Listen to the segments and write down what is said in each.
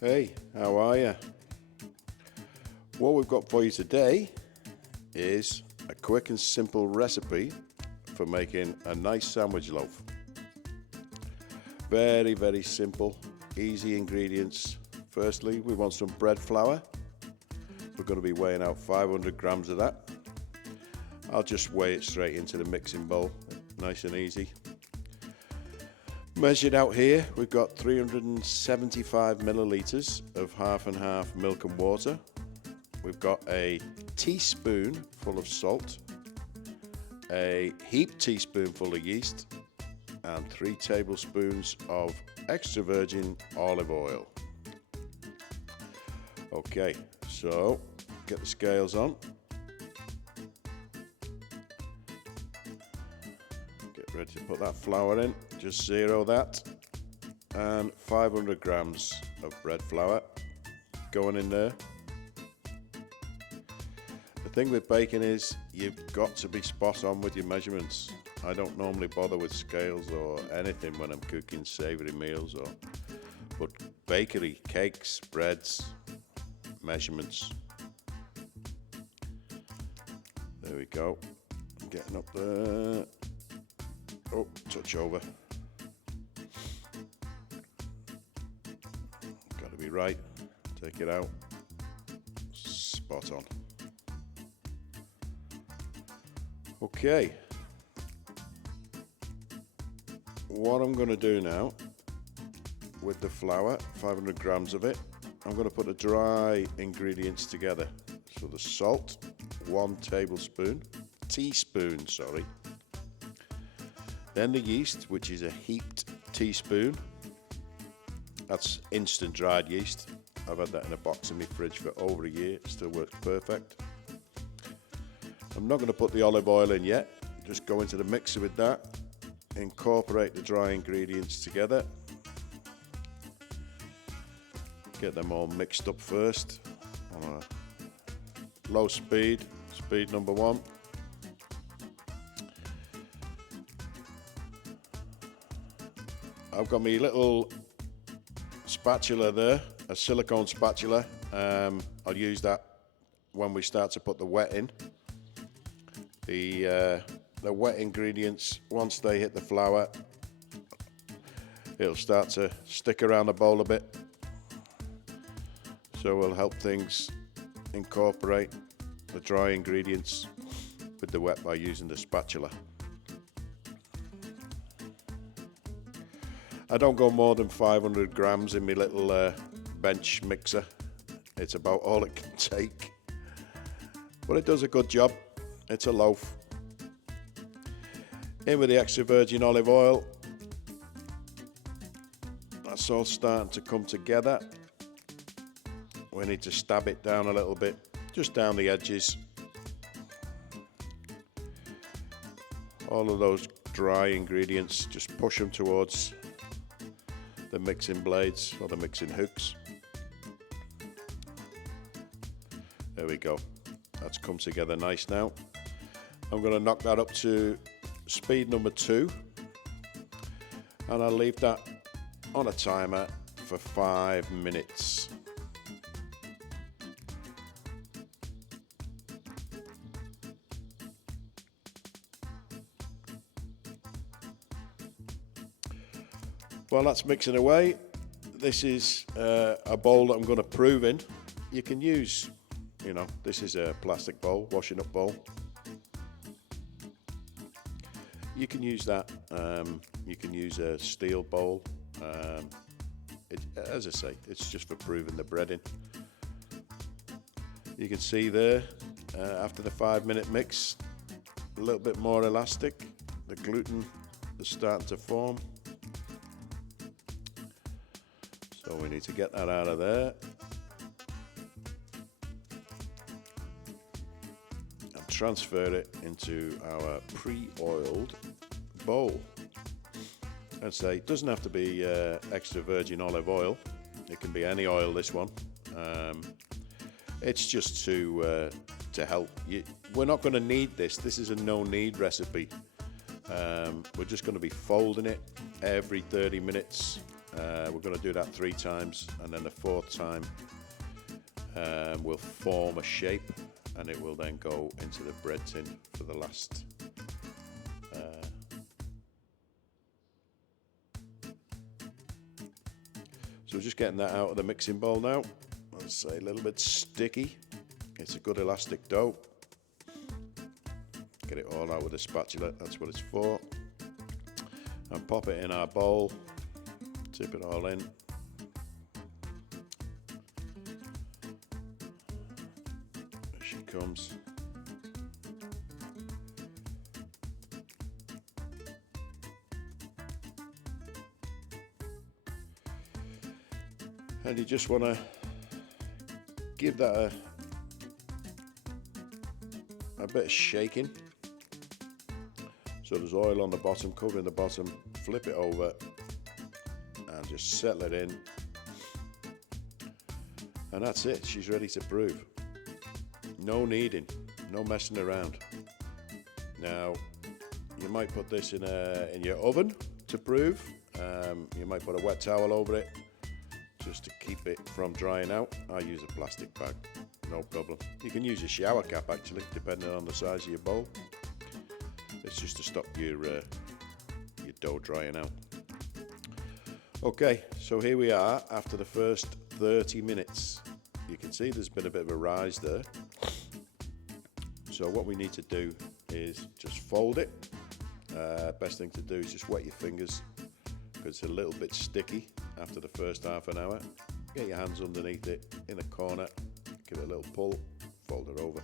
Hey, how are you? What we've got for you today is a quick and simple recipe for making a nice sandwich loaf. Very, very simple, easy ingredients. Firstly, we want some bread flour. We're going to be weighing out 500 grams of that. I'll just weigh it straight into the mixing bowl, nice and easy. Measured out here, we've got 375 millilitres of half and half milk and water. We've got a teaspoon full of salt, a heaped teaspoonful of yeast, and 3 tablespoons of extra virgin olive oil. Okay, so get the scales on. Get ready to put that flour in. Just zero that, and 500 grams of bread flour going in there. The thing with baking is you've got to be spot on with your measurements. I don't normally bother with scales or anything when I'm cooking savoury meals, but bakery, cakes, breads, measurements. There we go. Getting up there. Oh, touch over. Got to be right. Take it out. Spot on. Okay. What I'm going to do now with the flour, 500 grams of it, I'm going to put the dry ingredients together. So the salt, 1 teaspoon, sorry. Then the yeast, which is a heaped teaspoon. That's instant dried yeast. I've had that in a box in my fridge for over a year. It still works perfect. I'm not going to put the olive oil in yet. Just go into the mixer with that. Incorporate the dry ingredients together. Get them all mixed up first on a low speed, speed number 1. I've got my little spatula there, a silicone spatula. I'll use that when we start to put the wet in. The wet ingredients, once they hit the flour, it'll start to stick around the bowl a bit. So we'll help things incorporate the dry ingredients with the wet by using the spatula. I don't go more than 500 grams in my little bench mixer. It's about all it can take. But it does a good job. It's a loaf. In with the extra virgin olive oil. That's all starting to come together. We need to stab it down a little bit, just down the edges. All of those dry ingredients, just push them towards the mixing blades or the mixing hooks. There we go. That's come together nice now. I'm going to knock that up to speed number 2, and I'll leave that on a timer for 5 minutes. While that's mixing away, this is a bowl that I'm going to prove in. You can use, this is a plastic bowl, washing up bowl. You can use that. You can use a steel bowl. As I say, it's just for proving the bread in. You can see there, after the 5-minute mix, a little bit more elastic. The gluten is starting to form. So we need to get that out of there. And transfer it into our pre-oiled bowl. I'd say it doesn't have to be extra virgin olive oil. It can be any oil, this one. It's just to help you. We're not going to need this. This is a no-knead recipe. We're just going to be folding it every 30 minutes We're going to do that 3 times, and then the 4th time we'll form a shape, and it will then go into the bread tin for the last. So just getting that out of the mixing bowl now. I'll say a little bit sticky. It's a good elastic dough. Get it all out with a spatula, that's what it's for. And pop it in our bowl, tip it all in. There she comes. And you just want to give that a bit of shaking. So there's oil on the bottom, covering the bottom, flip it over and just settle it in. And that's it, she's ready to prove. No kneading, no messing around. Now, you might put this in your oven to prove. You might put a wet towel over it just to keep it from drying out. I use a plastic bag, no problem. You can use a shower cap actually, depending on the size of your bowl. It's just to stop your dough drying out. Okay, so here we are after the first 30 minutes. You can see there's been a bit of a rise there. So what we need to do is just fold it. Best thing to do is just wet your fingers because it's a little bit sticky after the first half an hour. Get your hands underneath it in a corner, give it a little pull, fold it over.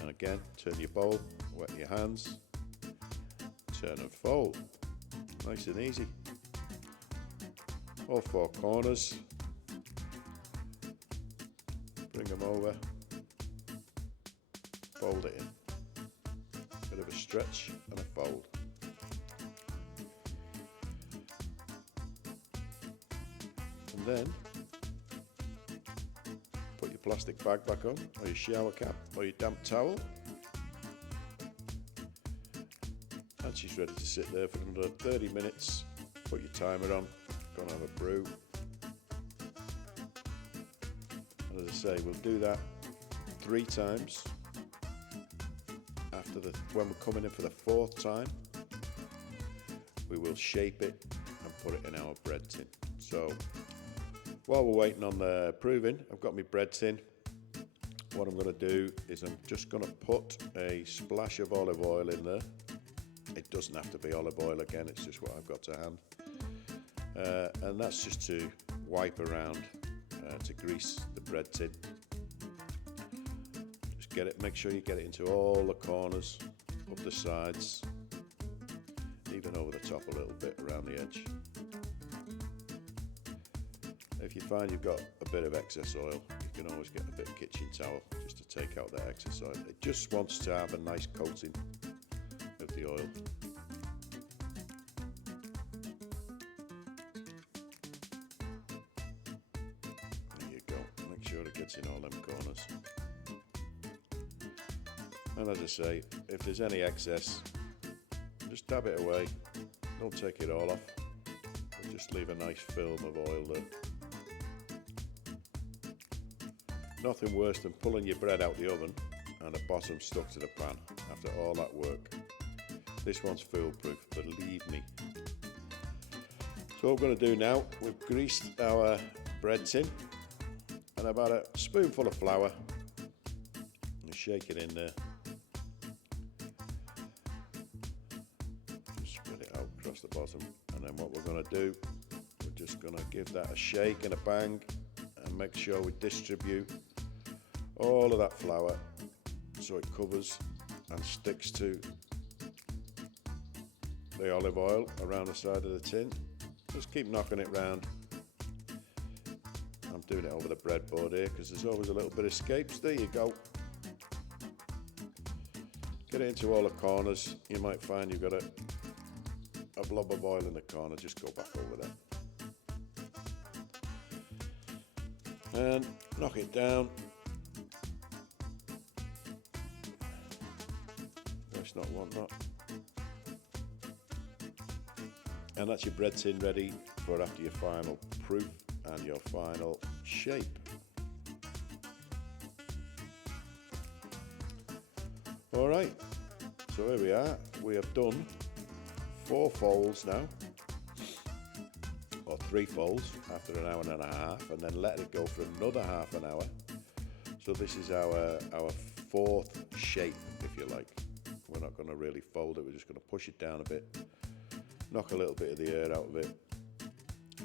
And again, turn your bowl, wet your hands, turn and fold. Nice and easy. All 4 corners. Bring them over, fold it in. Bit of a stretch and a fold. And then put your plastic bag back on, or your shower cap, or your damp towel. And she's ready to sit there for another 30 minutes. Put your timer on, go and have a brew. And as I say, we'll do that 3 times. When we're coming in for the 4th time, we will shape it and put it in our bread tin. So while we're waiting on the proving, I've got my bread tin. What I'm going to do is I'm just going to put a splash of olive oil in there. It doesn't have to be olive oil again, it's just what I've got to hand. And that's just to wipe around to grease the bread tin. Just get it, make sure you get it into all the corners, up the sides, even over the top a little bit around the edge. If you find you've got a bit of excess oil, you can always get a bit of kitchen towel just to take out that excess oil. It just wants to have a nice coating of the oil. There you go, make sure it gets in all them corners. And as I say, if there's any excess, just dab it away, don't take it all off, but just leave a nice film of oil there. Nothing worse than pulling your bread out the oven and the bottom stuck to the pan after all that work. This one's foolproof, believe me. So what we're going to do now, we've greased our bread tin and about a spoonful of flour and shake it in there. Spread it out across the bottom, and then what we're going to do, we're just going to give that a shake and a bang and make sure we distribute all of that flour so it covers and sticks to the olive oil around the side of the tin. Just keep knocking it round. I'm doing it over the breadboard here because there's always a little bit of escapes. There you go. Get it into all the corners. You might find you've got a blob of oil in the corner. Just go back over that. And knock it down. Let's not want that. And that's your bread tin ready for after your final proof and your final shape. All right, so here we are. We have done 4 folds now, or 3 folds after an hour and a half, and then let it go for another half an hour. So this is our 4th shape, if you like. We're not going to really fold it, we're just going to push it down a bit, knock a little bit of the air out of it,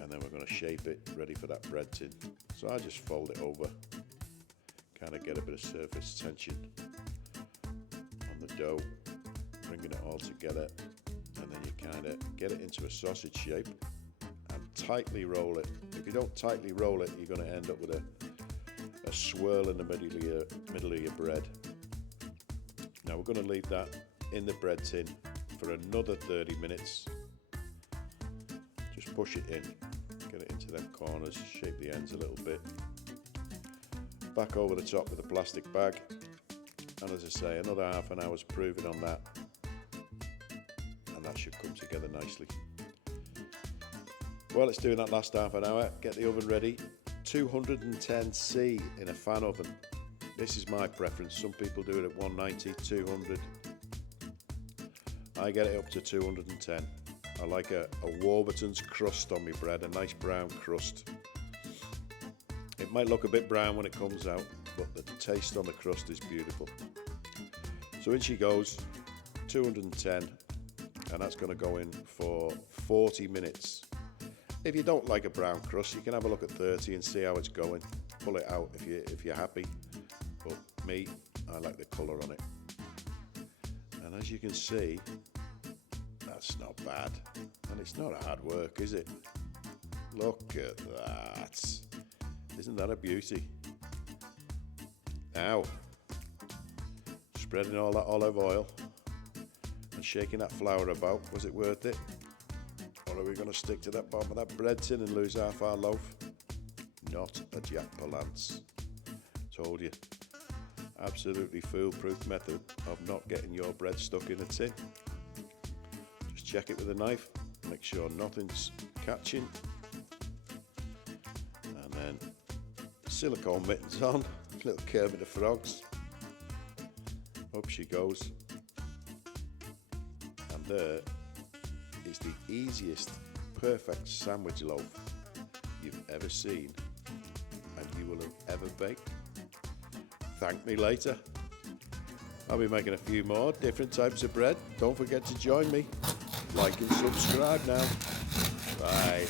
and then we're going to shape it ready for that bread tin. So I just fold it over, kind of get a bit of surface tension on the dough, bringing it all together, and then you kind of get it into a sausage shape and tightly roll it. If you don't tightly roll it, you're going to end up with a swirl in the middle of your bread. Now we're going to leave that in the bread tin for another 30 minutes. Just push it in, get it into them corners, shape the ends a little bit. Back over the top with a plastic bag, and as I say, another half an hour's proving on that, and that should come together nicely. While it's doing that last half an hour, get the oven ready. 210C in a fan oven. This is my preference. Some people do it at 190, 200. I get it up to 210. I like a Warburton's crust on my bread, a nice brown crust. It might look a bit brown when it comes out, but the taste on the crust is beautiful. So in she goes, 210, and that's going to go in for 40 minutes. If you don't like a brown crust, you can have a look at 30 and see how it's going. Pull it out if you're happy. But me, I like the colour on it. And as you can see, that's not bad. And it's not hard work, is it? Look at that. Isn't that a beauty? Now, spreading all that olive oil and shaking that flour about, was it worth it? Or are we going to stick to that bottom of that bread tin and lose half our loaf? Not a Jack Palance. Told you. Absolutely foolproof method of not getting your bread stuck in a tin. Just check it with a knife, make sure nothing's catching, and then silicone mittens on, little Kermit the Frogs. Up she goes. And there is the easiest, perfect sandwich loaf you've ever seen and you will have ever baked. Thank me later. I'll be making a few more different types of bread. Don't forget to join me. Like and subscribe now. Bye.